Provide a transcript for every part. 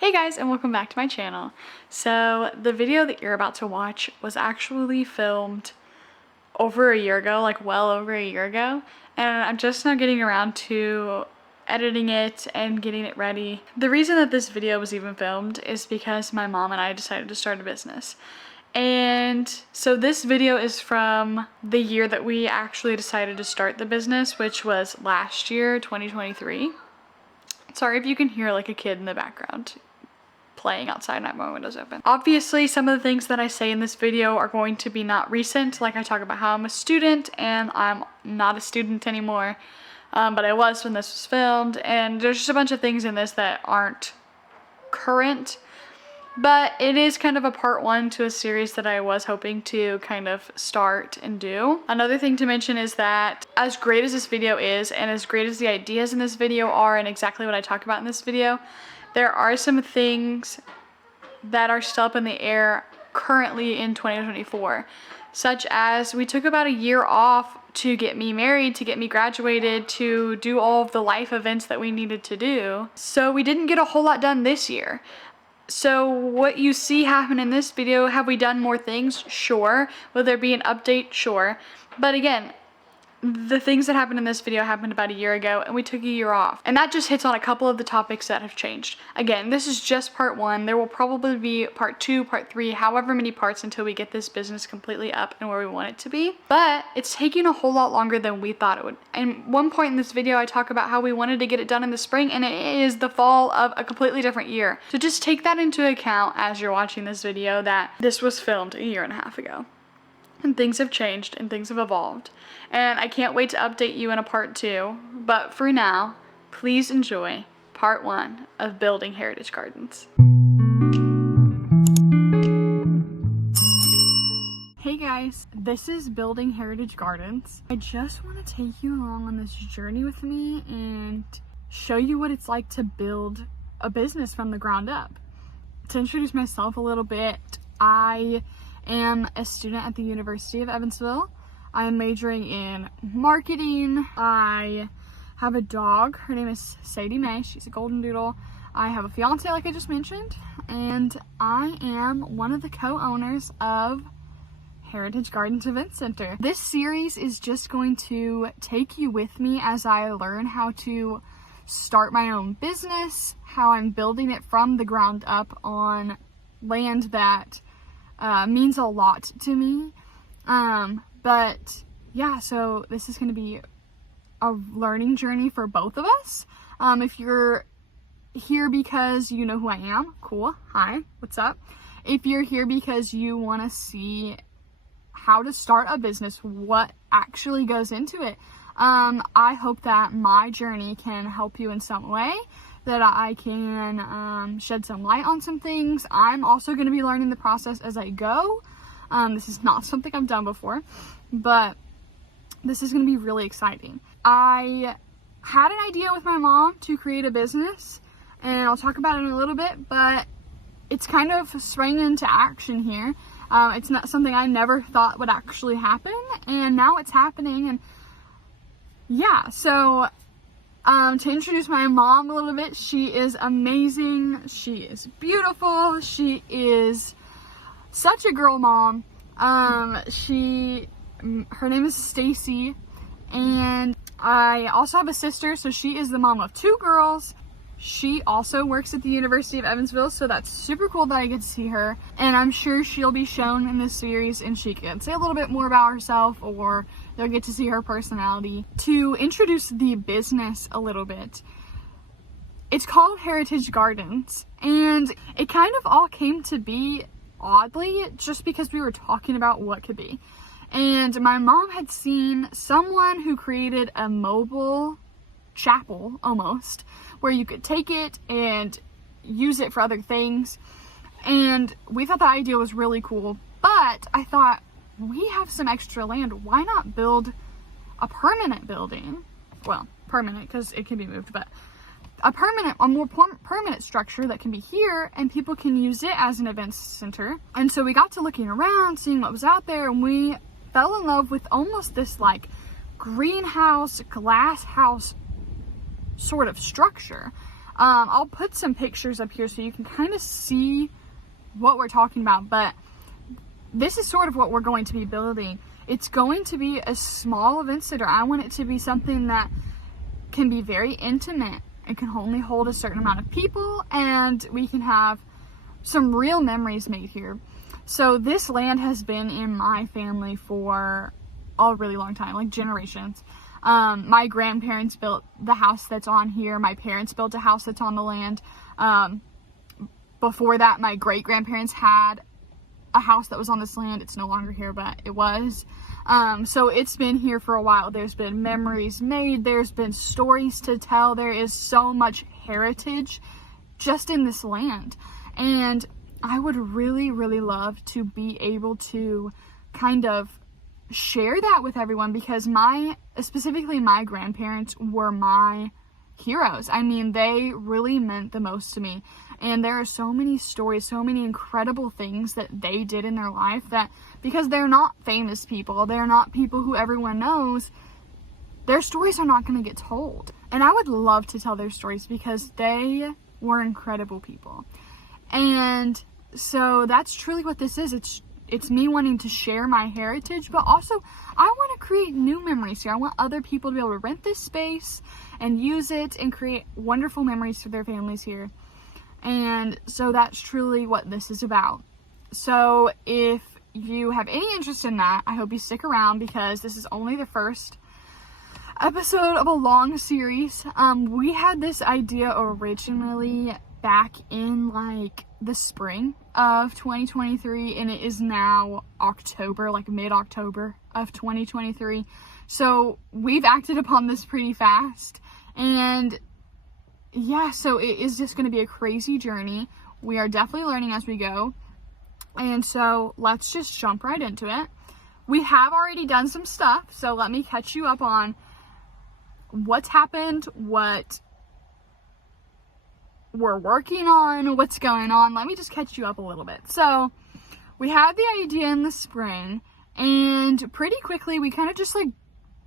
Hey guys, and welcome back to my channel. So the video that you're about to watch was actually filmed over a year ago, like well over a year ago, and I'm just now getting around to editing it and getting it ready. The reason that this video was even filmed is because my mom and I decided to start a business. And so this video is from the year that we actually decided to start the business, which was last year, 2023. Sorry if you can hear like a kid in the background playing outside and I have my windows open. Obviously, some of the things that I say in this video are going to be not recent, like I talk about how I'm a student and I'm not a student anymore, but I was when this was filmed, and there's just a bunch of things in this that aren't current, but it is kind of a part one to a series that I was hoping to kind of start and do. Another thing to mention is that as great as this video is and as great as the ideas in this video are and exactly what I talk about in this video, there are some things that are still up in the air currently in 2024, such as we took about a year off to get me married, to get me graduated, to do all of the life events that we needed to do. So we didn't get a whole lot done this year. So what you see happen in this video, have we done more things? Sure. Will there be an update? Sure. But again, the things that happened in this video happened about a year ago and we took a year off. And that just hits on a couple of the topics that have changed. Again, this is just part one. There will probably be part two, part three, however many parts until we get this business completely up and where we want it to be. But it's taking a whole lot longer than we thought it would. And one point in this video, I talk about how we wanted to get it done in the spring and it is the fall of a completely different year. So just take that into account as you're watching this video, that this was filmed a year and a half ago. And things have changed and things have evolved. And I can't wait to update you in a part two. But for now, please enjoy part one of building Heritage Gardens. Hey guys, this is Building Heritage Gardens. I just want to take you along on this journey with me and show you what it's like to build a business from the ground up. To introduce myself a little bit, I am a student at the University of Evansville. I am majoring in marketing. I have a dog. Her name is Sadie Mae. She's a golden doodle. I have a fiance, like I just mentioned, and I am one of the co-owners of Heritage Gardens Event Center. This series is just going to take you with me as I learn how to start my own business, how I'm building it from the ground up on land that means a lot to me. But yeah, so this is going to be a learning journey for both of us. If you're here because you know who I am, cool. Hi, what's up? If you're here because you want to see how to start a business, what actually goes into it, I hope that my journey can help you in some way, that I can shed some light on some things. I'm also going to be learning the process as I go. This is not something I've done before, but this is going to be really exciting. I had an idea with my mom to create a business, and I'll talk about it in a little bit, but it's kind of sprang into action here. It's not something I never thought would actually happen, and now it's happening. And yeah, so to introduce my mom a little bit, she is amazing. She is beautiful. She is such a girl mom. Her name is Stacy, and I also have a sister, so she is the mom of two girls. She also works at the University of Evansville, so that's super cool that I get to see her, and I'm sure she'll be shown in this series and she can say a little bit more about herself, or they'll get to see her personality. To introduce the business a little bit, it's called Heritage Gardens, and it kind of all came to be oddly just because we were talking about what could be. And my mom had seen someone who created a mobile chapel almost, where you could take it and use it for other things, and we thought the idea was really cool. But I thought, we have some extra land, why not build a permanent building? Well, permanent because it can be moved, but a more permanent structure that can be here and people can use it as an event center. And so we got to looking around, seeing what was out there, and we fell in love with almost this like greenhouse, glass house sort of structure. I'll put some pictures up here so you can kind of see what we're talking about, but this is sort of what we're going to be building. It's going to be a small event center. I want it to be something that can be very intimate and can only hold a certain amount of people, and we can have some real memories made here. So this land has been in my family for a really long time, like generations. My grandparents built the house that's on here. My parents built a house that's on the land. Before that, my great-grandparents had a house that was on this land. It's no longer here, but it was. So it's been here for a while. There's been memories made. There's been stories to tell. There is so much heritage just in this land. And I would really, really love to be able to kind of share that with everyone, because specifically my grandparents were my heroes. I mean, they really meant the most to me. And there are so many stories, so many incredible things that they did in their life that, because they're not famous people, they're not people who everyone knows, their stories are not going to get told. And I would love to tell their stories because they were incredible people. And so that's truly what this is. It's me wanting to share my heritage, but also I want to create new memories here. I want other people to be able to rent this space and use it and create wonderful memories for their families here. And so that's truly what this is about. So if you have any interest in that, I hope you stick around, because this is only the first episode of a long series. We had this idea originally back in like the spring of 2023, and it is now October, like mid-October of 2023. So we've acted upon this pretty fast, and yeah, so it is just going to be a crazy journey. We are definitely learning as we go. And so let's just jump right into it. We have already done some stuff, so let me catch you up on what's happened, what we're working on, what's going on. Let me just catch you up a little bit. So we had the idea in the spring, and pretty quickly we kind of just like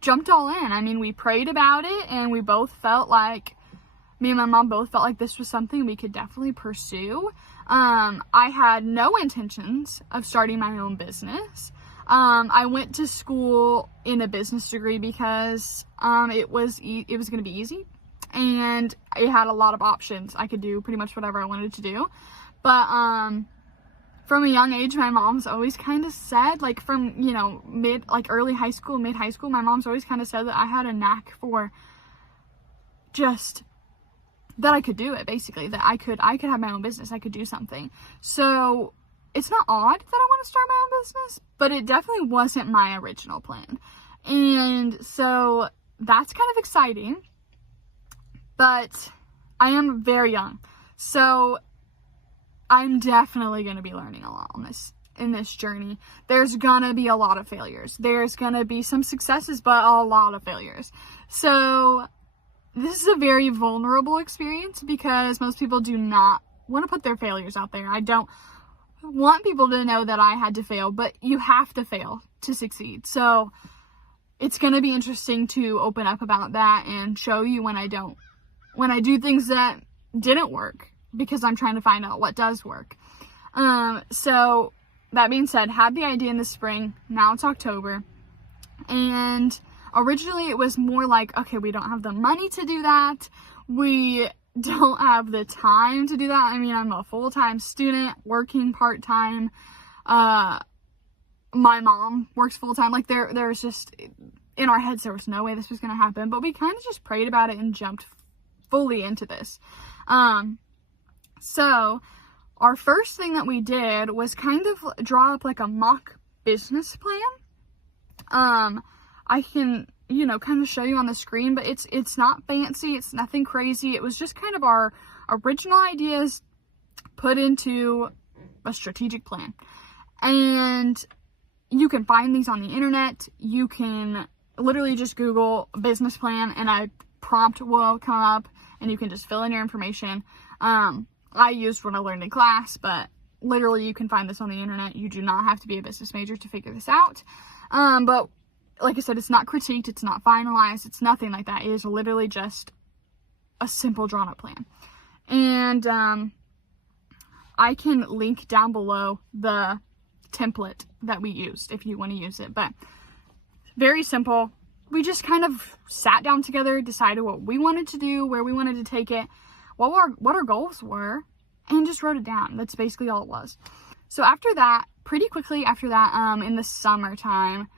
jumped all in. I mean, we prayed about it, and we both felt like, me and my mom both felt like this was something we could definitely pursue. I had no intentions of starting my own business. I went to school in a business degree because it was going to be easy, and it had a lot of options. I could do pretty much whatever I wanted to do. But from a young age, my mom's always kind of said, like from, you know, early high school, mid-high school, my mom's always kind of said that I had a knack for just that I could do it, basically, that I could have my own business, I could do something. So it's not odd that I want to start my own business, but it definitely wasn't my original plan. And so that's kind of exciting, but I am very young, so I'm definitely going to be learning a lot in this journey. There's gonna be a lot of failures. There's gonna be some successes, but a lot of failures. So this is a very vulnerable experience, because most people do not want to put their failures out there. I don't want people to know that I had to fail, but you have to fail to succeed. So it's going to be interesting to open up about that and show you when I do things that didn't work, because I'm trying to find out what does work. So that being said, had the idea in the spring, now it's October, and originally it was more like, okay, we don't have the money to do that. We don't have the time to do that. I mean, I'm a full-time student working part-time. My mom works full-time. Like there's just, in our heads, there was no way this was going to happen, but we kind of just prayed about it and jumped fully into this. So our first thing that we did was kind of draw up like a mock business plan. I can, you know, kind of show you on the screen, but it's not fancy. It's nothing crazy. It was just kind of our original ideas put into a strategic plan. And you can find these on the internet. You can literally just Google business plan and a prompt will come up and you can just fill in your information. I used what I learned in class, but literally you can find this on the internet. You do not have to be a business major to figure this out. But like I said, it's not critiqued, it's not finalized, it's nothing like that. It is literally just a simple drawn up plan. And I can link down below the template that we used if you want to use it. But very simple. We just kind of sat down together, decided what we wanted to do, where we wanted to take it, what our goals were, and just wrote it down. That's basically all it was. So after that, pretty quickly after that, in the summertime,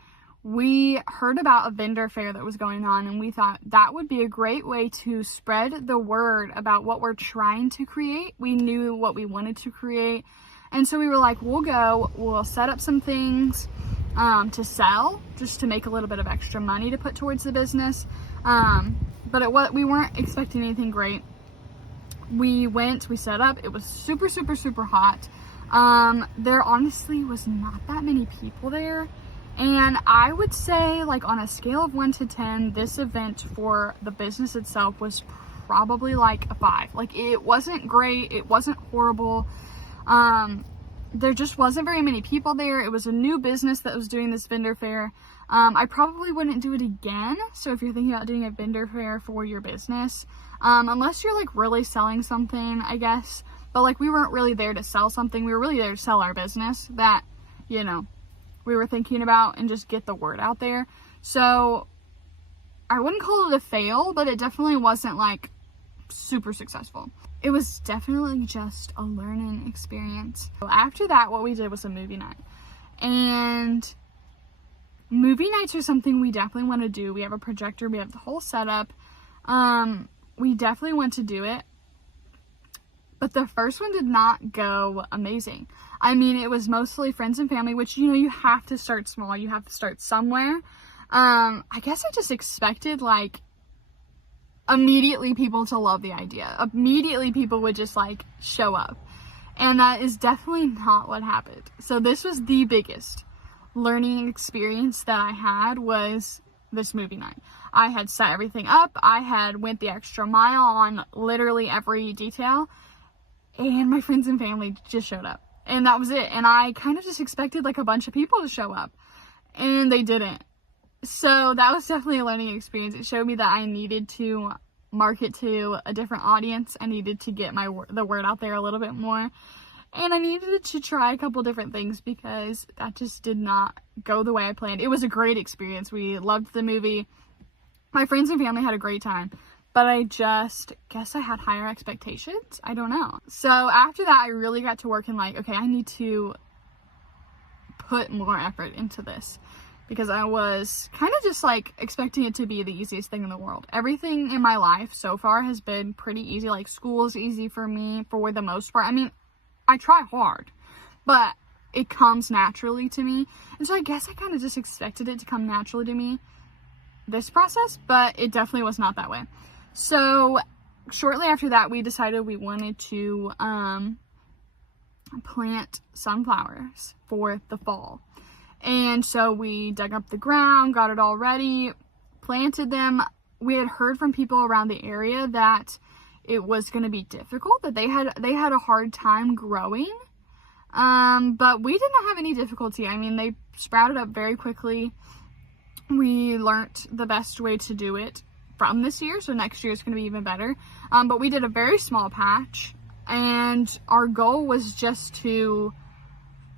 we heard about a vendor fair that was going on, and we thought that would be a great way to spread the word about what we're trying to create. We knew what we wanted to create, and so we were like, we'll set up some things to sell, just to make a little bit of extra money to put towards the business. But we weren't expecting anything great. We set up. It was super, super, super hot. There honestly was not that many people there. And I would say, like, on a scale of 1 to 10, this event for the business itself was probably like a 5. Like, it wasn't great. It wasn't horrible. There just wasn't very many people there. It was a new business that was doing this vendor fair. I probably wouldn't do it again. So if you're thinking about doing a vendor fair for your business, unless you're like really selling something, I guess. But like, we weren't really there to sell something. We were really there to sell our business that, you know, we were thinking about and just get the word out there. So I wouldn't call it a fail, but it definitely wasn't like super successful. It was definitely just a learning experience. So after that, what we did was a movie night. And movie nights are something we definitely want to do. We have a projector, we have the whole setup. We definitely want to do it. But the first one did not go amazing. I mean, it was mostly friends and family, which, you know, you have to start small. You have to start somewhere. I guess I just expected, like, immediately people to love the idea. Immediately people would just, like, show up. And that is definitely not what happened. So this was the biggest learning experience that I had, was this movie night. I had set everything up. I had went the extra mile on literally every detail. And my friends and family just showed up. And that was it. And I kind of just expected like a bunch of people to show up. And they didn't. So that was definitely a learning experience. It showed me that I needed to market to a different audience. I needed to get the word out there a little bit more. And I needed to try a couple different things because that just did not go the way I planned. It was a great experience. We loved the movie. My friends and family had a great time. But I just guess I had higher expectations. I don't know. So after that, I really got to work and like, okay, I need to put more effort into this, because I was kind of just like expecting it to be the easiest thing in the world. Everything in my life so far has been pretty easy. Like, school is easy for me for the most part. I mean, I try hard, but it comes naturally to me. And so I guess I kind of just expected it to come naturally to me, this process, but it definitely was not that way. So shortly after that, we decided we wanted to plant sunflowers for the fall. And so we dug up the ground, got it all ready, planted them. We had heard from people around the area that it was going to be difficult, that they had a hard time growing. But we did not have any difficulty. I mean, they sprouted up very quickly. We learned the best way to do it from this year, so next year is going to be even better. But we did a very small patch, and our goal was just to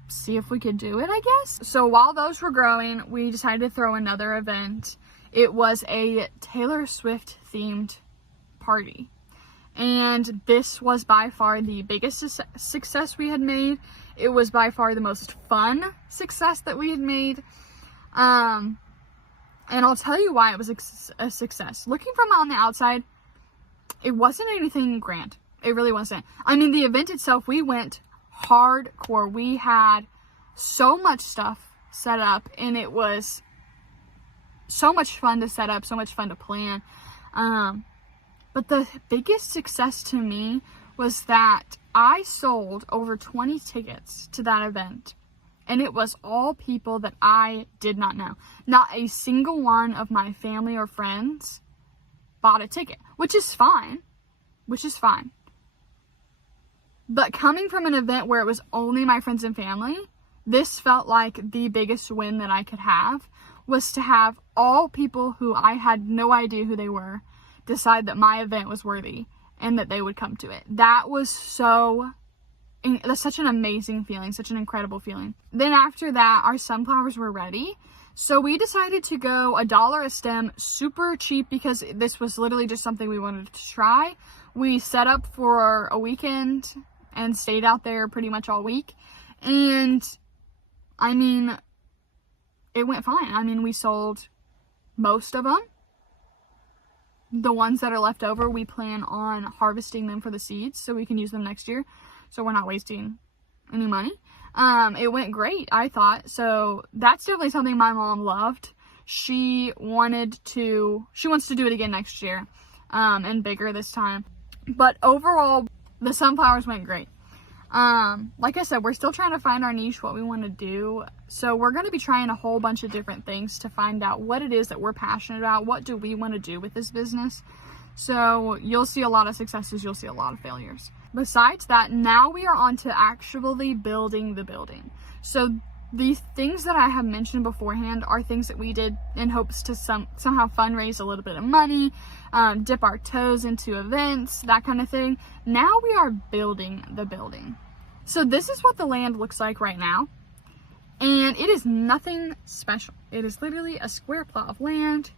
see if we could do it, I guess. So while those were growing, we decided to throw another event. It was a Taylor Swift themed party, and this was by far the biggest success we had made. It was by far the most fun success that we had made. And I'll tell you why it was a success. Looking from on the outside, it wasn't anything grand. It really wasn't. I mean, the event itself, we went hardcore. We had so much stuff set up, and it was so much fun to set up, so much fun to plan. But the biggest success to me was that I sold over 20 tickets to that event. And it was all people that I did not know. Not a single one of my family or friends bought a ticket, which is fine. But coming from an event where it was only my friends and family, this felt like the biggest win that I could have, was to have all people who I had no idea who they were decide that my event was worthy and that they would come to it. That's such an amazing feeling, such an incredible feeling. Then after that, our sunflowers were ready. So we decided to go $1 a stem, super cheap, because this was literally just something we wanted to try. We set up for a weekend and stayed out there pretty much all week. And I mean, it went fine. I mean, we sold most of them. The ones that are left over, we plan on harvesting them for the seeds so we can use them next year. So we're not wasting any money. It went great, I thought. So that's definitely something my mom loved. She wants to do it again next year, and bigger this time. But overall, the sunflowers went great. Like I said, we're still trying to find our niche, what we want to do. So we're going to be trying a whole bunch of different things to find out what it is that we're passionate about. What do we want to do with this business? So you'll see a lot of successes. You'll see a lot of failures. Besides that, now we are on to actually building the building. So the things that I have mentioned beforehand are things that we did in hopes to somehow fundraise a little bit of money, dip our toes into events, that kind of thing. Now we are building the building. So this is what the land looks like right now. And it is nothing special. It is literally a square plot of land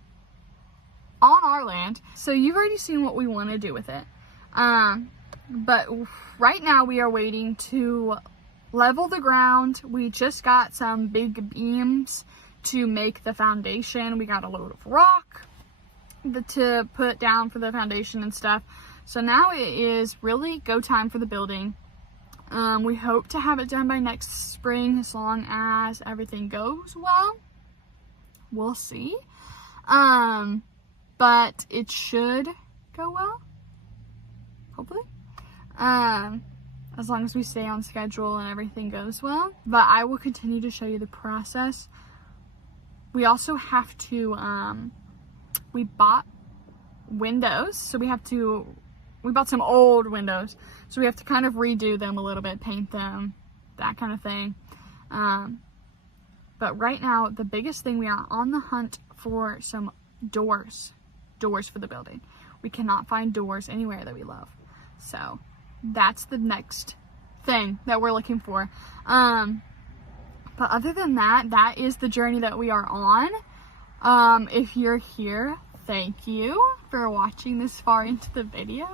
on our land. So you've already seen what we want to do with it. But right now we are waiting to level the ground. We just got some big beams to make the foundation. We got a load of rock to put down for the foundation and stuff. So now it is really go time for the building. We hope to have it done by next spring, as long as everything goes well. We'll see. But it should go well, hopefully. As long as we stay on schedule and everything goes well. But I will continue to show you the process. We also have to, we bought windows, so we bought some old windows, so we have to kind of redo them a little bit, paint them, that kind of thing. But right now, the biggest thing, we are on the hunt for some doors for the building. We cannot find doors anywhere that we love. So that's the next thing that we're looking for. But other than that, that is the journey that we are on. If you're here, thank you for watching this far into the video.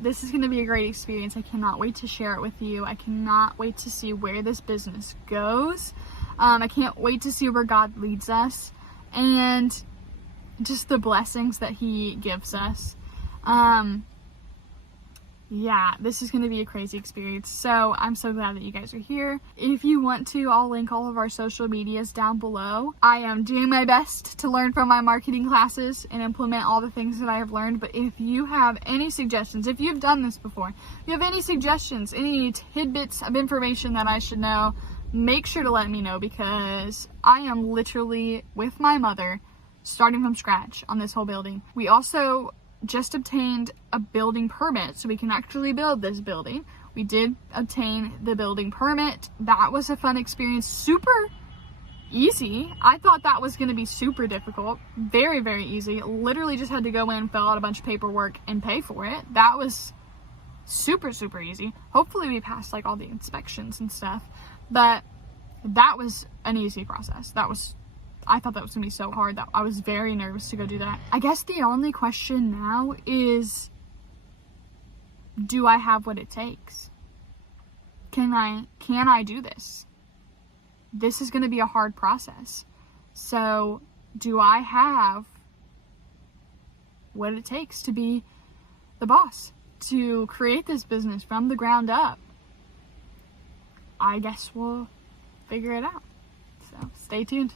This is going to be a great experience. I cannot wait to share it with you. I cannot wait to see where this business goes. I can't wait to see where God leads us, and just the blessings that He gives us. Yeah, this is going to be a crazy experience. So I'm so glad that you guys are here. If you want to, I'll link all of our social medias down below. I am doing my best to learn from my marketing classes and implement all the things that I have learned. But if you have any suggestions, if you've done this before, if you have any suggestions, any tidbits of information that I should know, make sure to let me know, because I am literally with my mother starting from scratch on this whole building. We also just obtained a building permit so we can actually build this building. We did obtain the building permit. That was a fun experience. Super easy. I thought that was going to be super difficult. Very, very easy. Literally just had to go in, fill out a bunch of paperwork, and pay for it. That was super, super easy. Hopefully we passed like all the inspections and stuff, but that was an easy process. I thought that was going to be so hard that I was very nervous to go do that. I guess the only question now is, do I have what it takes? Can I do this? This is going to be a hard process. So, do I have what it takes to be the boss, to create this business from the ground up? I guess we'll figure it out. So, stay tuned.